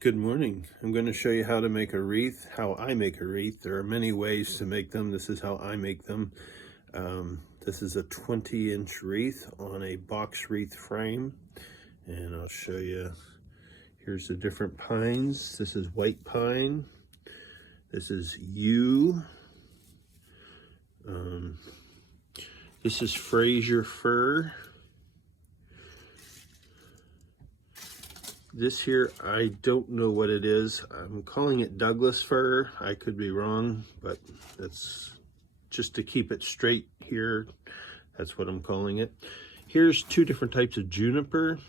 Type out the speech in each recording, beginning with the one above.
Good morning. I'm going to show you how to make a wreath, how I make a wreath. There are many ways to make them. This is how I make them. This is a 20-inch wreath on a box wreath frame. And I'll show you, here's the different pines. This is white pine. This is yew. This is Fraser fir. This here, I don't know what it is. I'm calling it Douglas fir. I could be wrong, but that's just to keep it straight here. That's what I'm calling it. Here's two different types of juniper.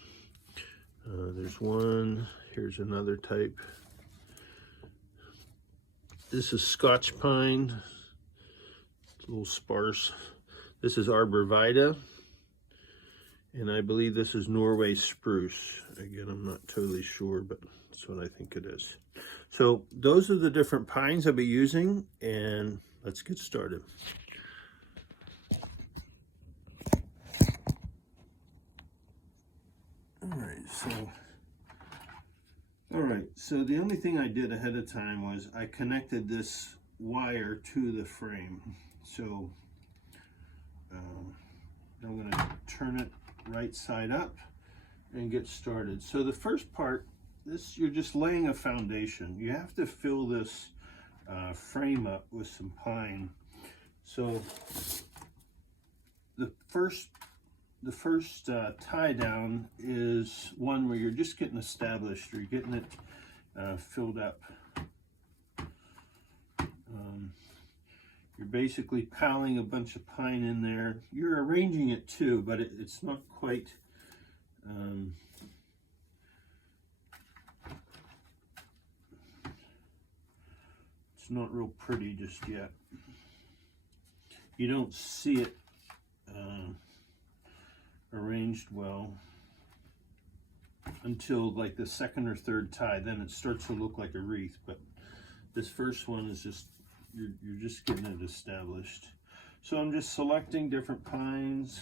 There's one, here's another type. This is Scotch pine. It's a little sparse. This is arborvitae. And I believe this is Norway spruce. Again, I'm not totally sure, but that's what I think it is. So those are the different pines I'll be using, and let's get started. All right, so the only thing I did ahead of time was I connected this wire to the frame. So I'm gonna turn it right side up and get started. So the first part, you're just laying a foundation. You have to fill this frame up with some pine. So the first tie down is one where you're just getting established, or you're getting it filled up. You're basically piling a bunch of pine in there. You're arranging it too, but it's not quite it's not real pretty just yet. You don't see it arranged well until like the second or third tie. Then it starts to look like a wreath, but this first one is just you're just getting it established. So I'm just selecting different pines.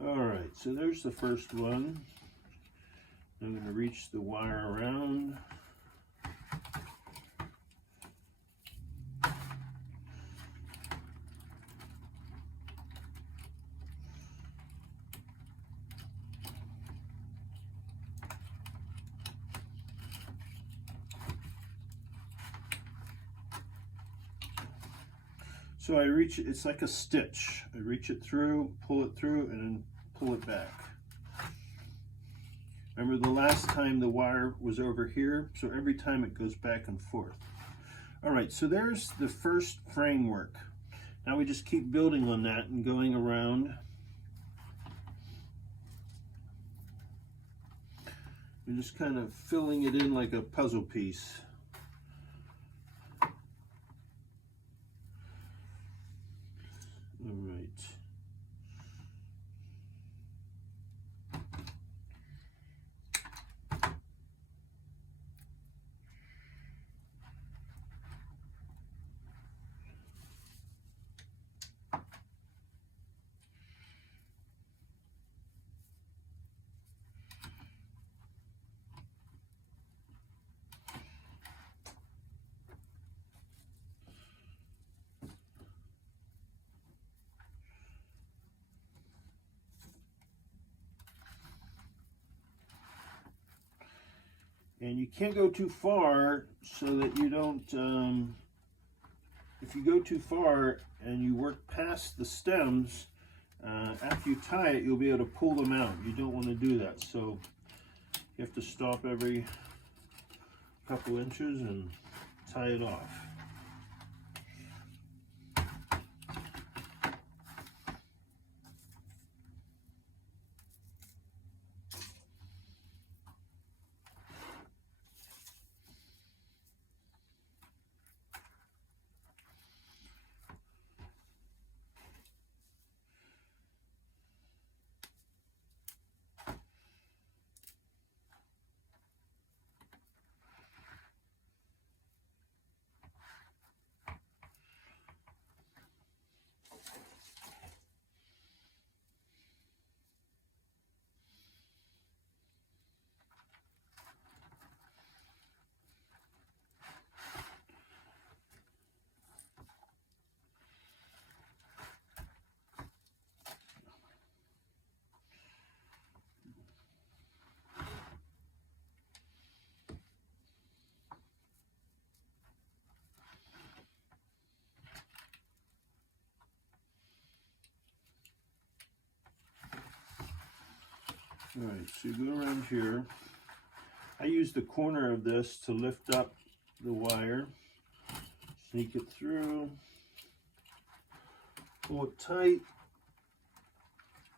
All right, so there's the first one. I'm going to reach the wire around. So I reach it, it's like a stitch. I reach it through, pull it through, and then pull it back. Remember the last time the wire was over here, so every time it goes back and forth. All right, so there's the first framework. Now we just keep building on that and going around. We're just kind of filling it in like a puzzle piece. All right. And you can't go too far so that you don't, if you go too far and you work past the stems, after you tie it, you'll be able to pull them out. You don't want to do that. So you have to stop every couple inches and tie it off. Alright, so you go around here. I use the corner of this to lift up the wire, sneak it through, pull it tight,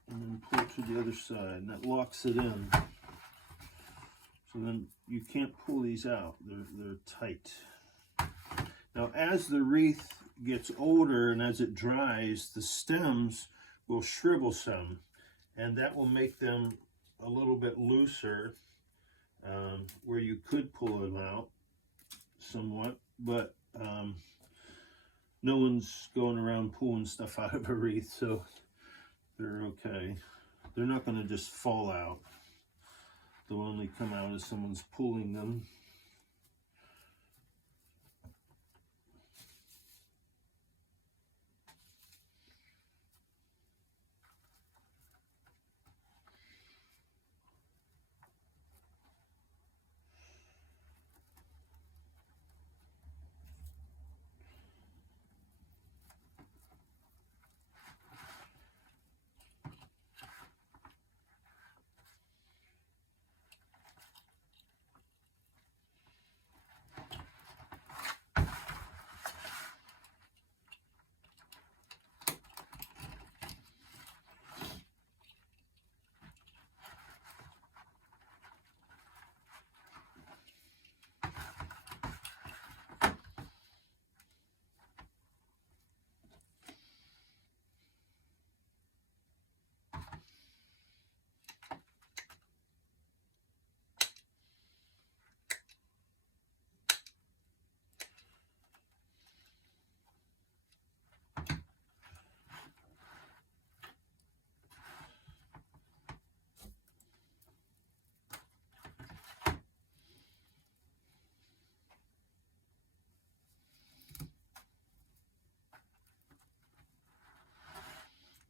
and then pull it to the other side, and that locks it in. So then you can't pull these out, they're tight. Now as the wreath gets older and as it dries, the stems will shrivel some, and that will make them a little bit looser, where you could pull them out somewhat, but no one's going around pulling stuff out of a wreath, so they're okay. They're not going to just fall out. They'll only come out as someone's pulling them.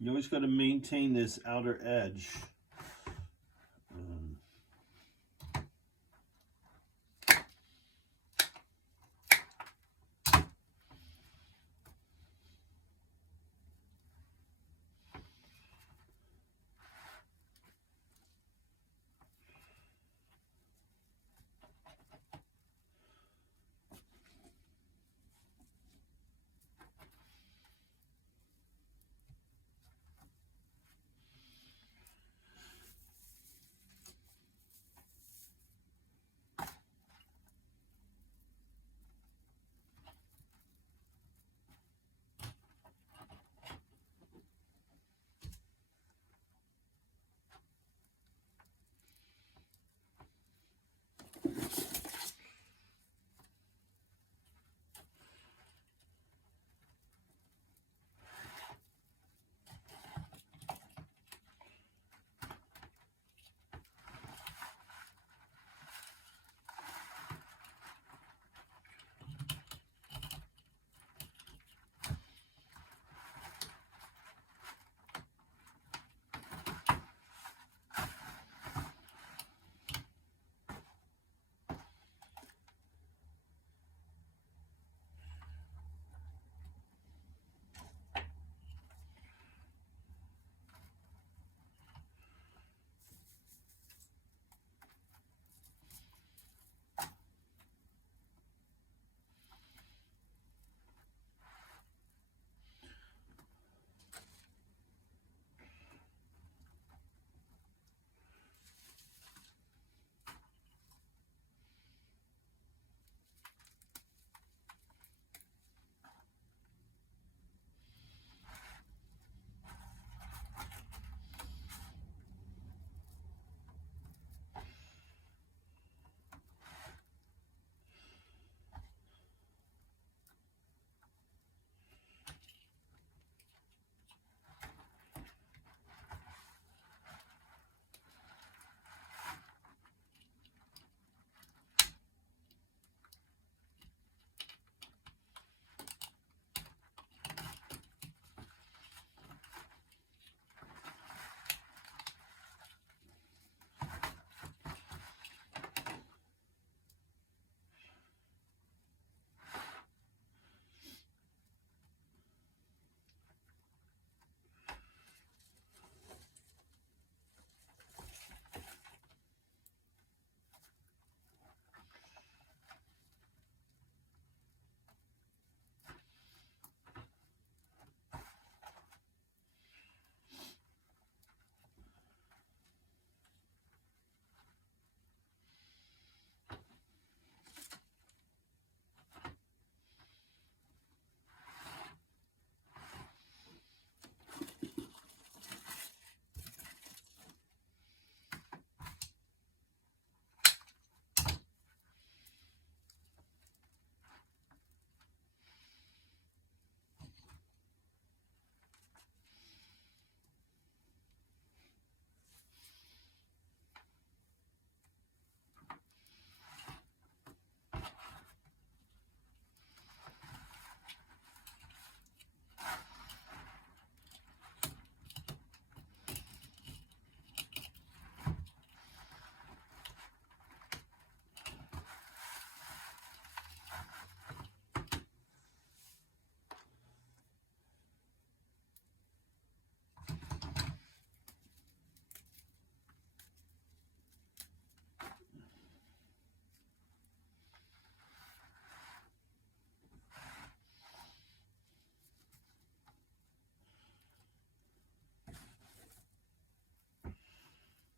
You always got to maintain this outer edge.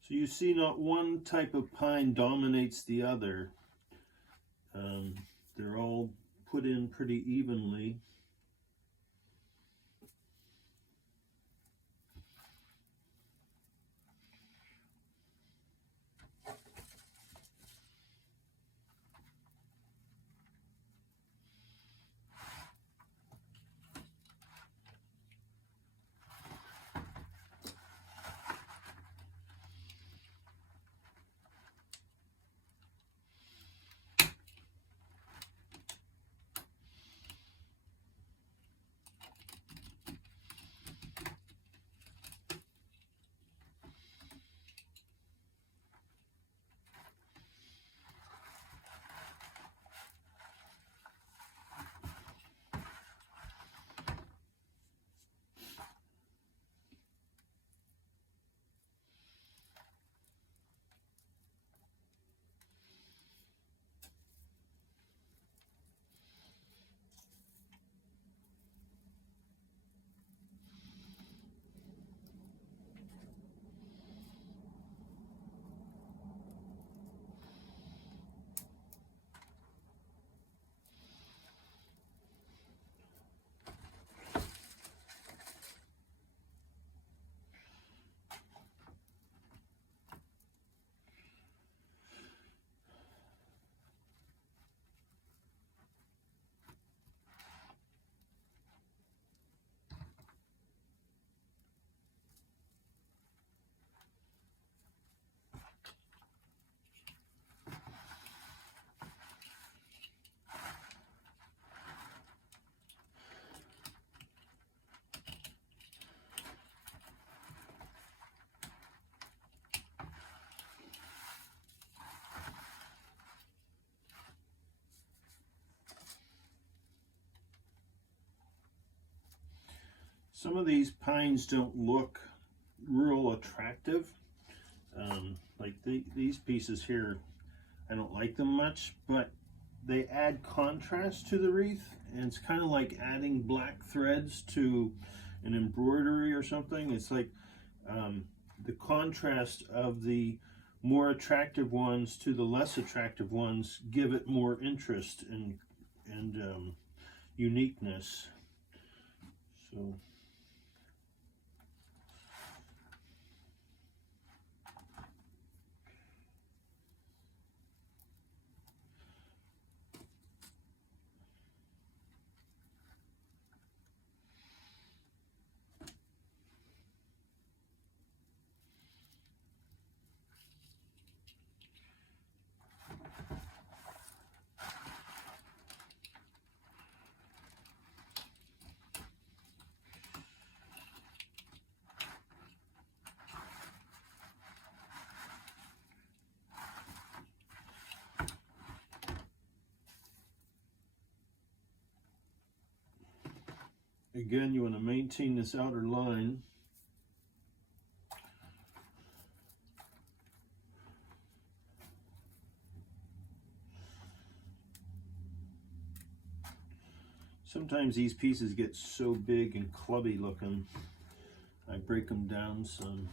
So you see, not one type of pine dominates the other. They're all put in pretty evenly. Some of these pines don't look real attractive. Like these pieces here, I don't like them much, but they add contrast to the wreath, and it's kind of like adding black threads to an embroidery or something. It's like the contrast of the more attractive ones to the less attractive ones give it more interest and uniqueness. So. Again, you want to maintain this outer line. Sometimes these pieces get so big and clubby looking, I break them down some.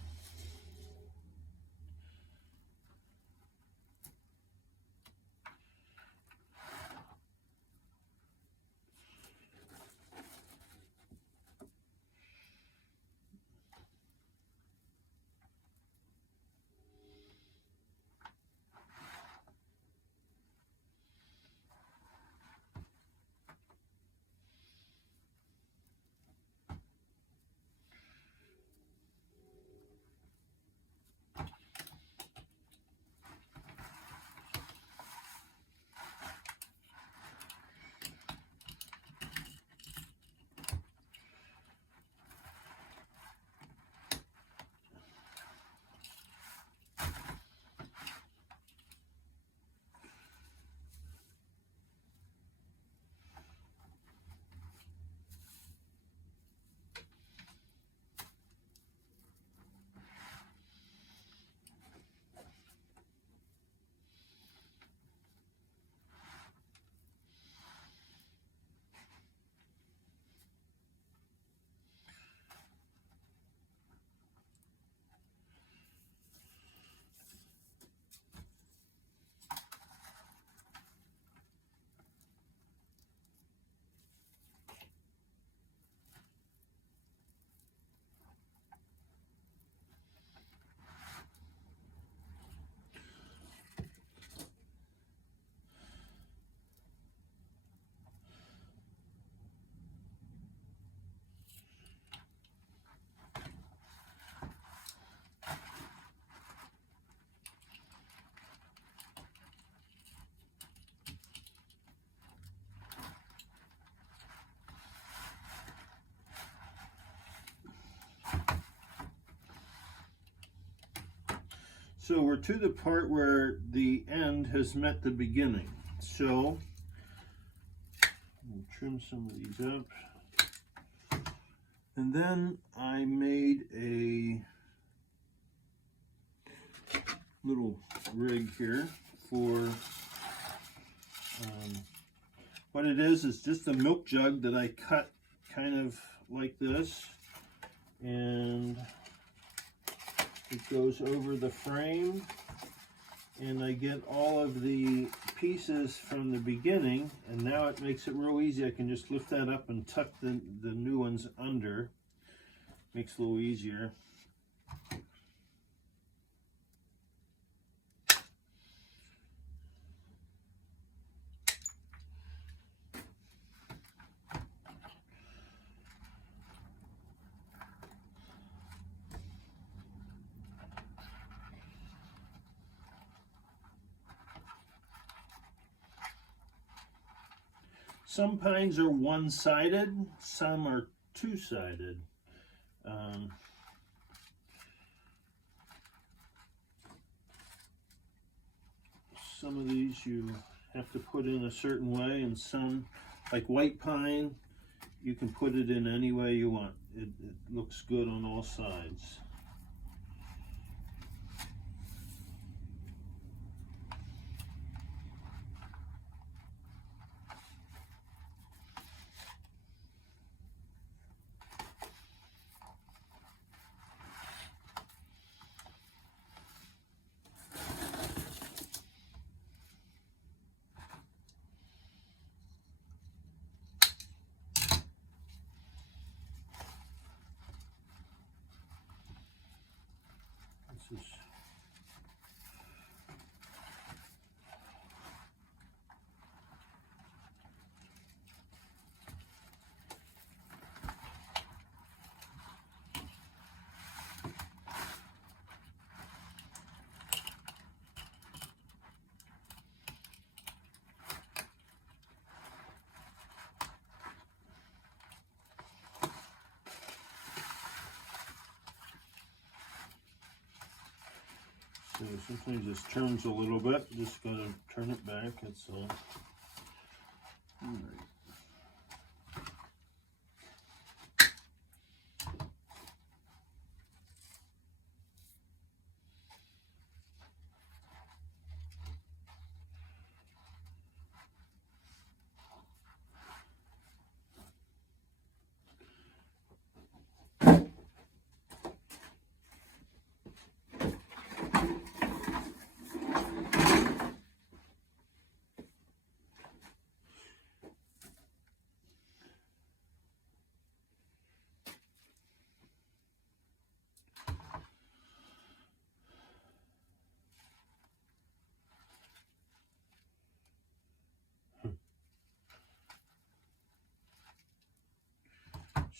So we're to the part where the end has met the beginning. So we'll trim some of these up. And then I made a little rig here for what it is just a milk jug that I cut kind of like this, and it goes over the frame, and I get all of the pieces from the beginning, and now it makes it real easy. I can just lift that up and tuck the new ones under. Makes it a little easier. Some pines are one-sided, some are two-sided. Some of these you have to put in a certain way, and some, like white pine, you can put it in any way you want. It looks good on all sides. This is so sometimes this turns a little bit. Just gotta turn it back. That's all. All right.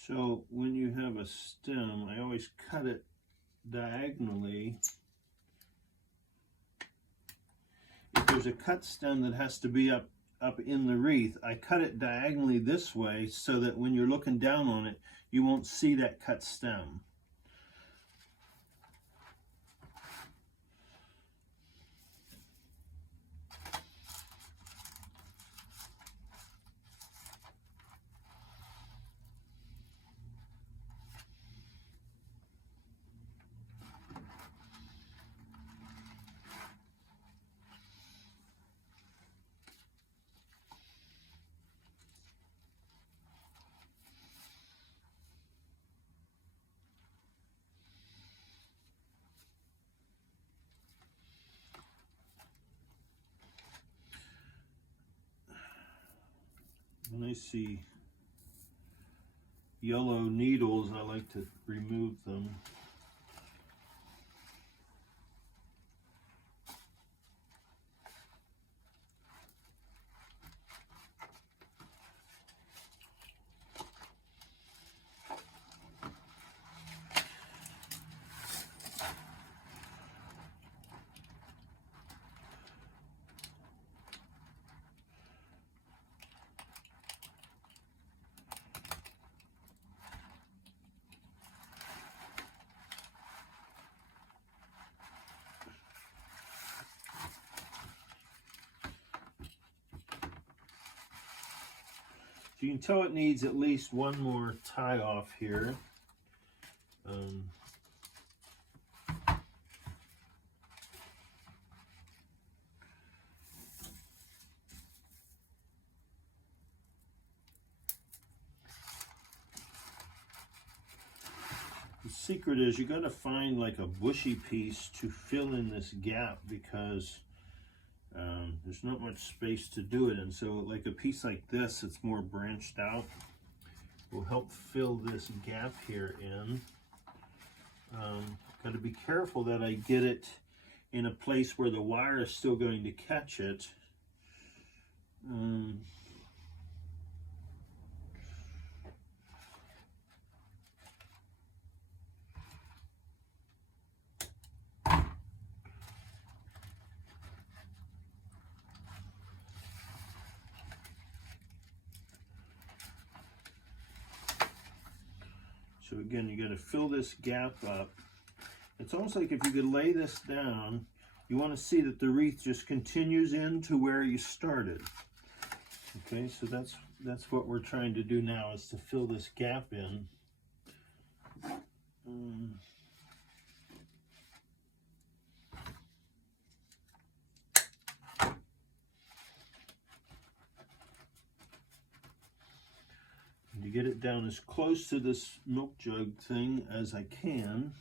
So when you have a stem, I always cut it diagonally. If there's a cut stem that has to be up in the wreath, I cut it diagonally this way so that when you're looking down on it, you won't see that cut stem. When I see yellow needles, I like to remove them. You can tell it needs at least one more tie off here. The secret is you got to find like a bushy piece to fill in this gap, because there's not much space to do it. And so like a piece like this, it's more branched out, will help fill this gap here in. Got to be careful that I get it in a place where the wire is still going to catch it. So again, you got to fill this gap up. It's almost like if you could lay this down, you want to see that the wreath just continues into where you started. Okay, so that's what we're trying to do now, is to fill this gap in. To get it down as close to this milk jug thing as I can.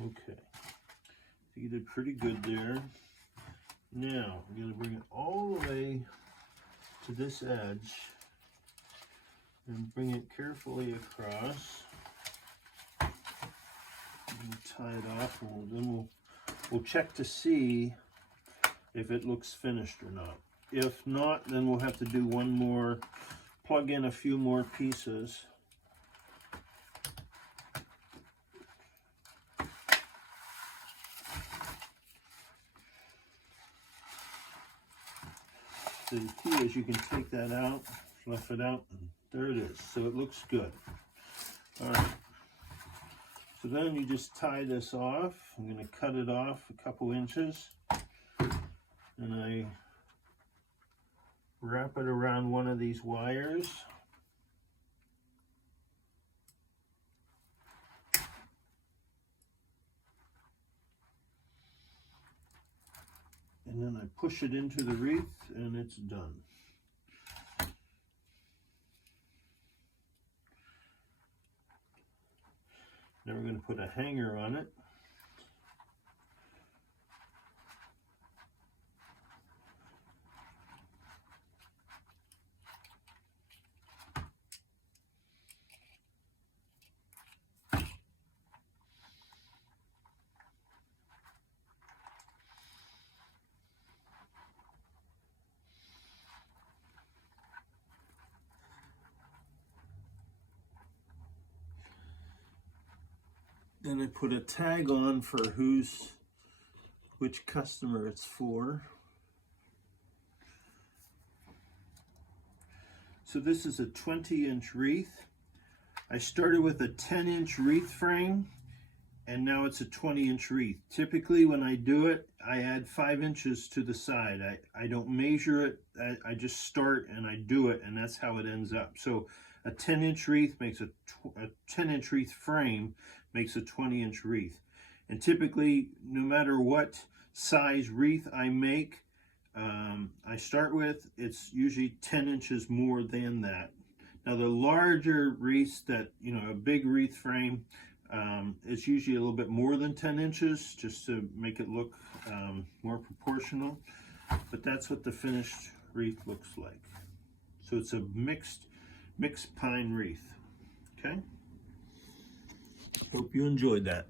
Okay, you did pretty good there. Now I'm going to bring it all the way to this edge and bring it carefully across. And tie it off, and then we'll check to see if it looks finished or not. If not, then we'll have to do one more, plug in a few more pieces. So the key is you can take that out, fluff it out, and there it is. So it looks good. All right. So then you just tie this off. I'm going to cut it off a couple inches. And I wrap it around one of these wires. And then I push it into the wreath, and it's done. Now we're going to put a hanger on it. Then I put a tag on for which customer it's for. So this is a 20-inch wreath. I started with a 10-inch wreath frame, and now it's a 20-inch wreath. Typically when I do it, I add 5 inches to the side. I don't measure it, I just start and I do it, and that's how it ends up. So a 10-inch wreath makes a 10-inch wreath frame makes a 20-inch wreath. And typically, no matter what size wreath I make, I start with, it's usually 10 inches more than that. Now the larger wreaths that, a big wreath frame, it's usually a little bit more than 10 inches just to make it look more proportional. But that's what the finished wreath looks like. So it's a mixed pine wreath. Okay? Hope you enjoyed that.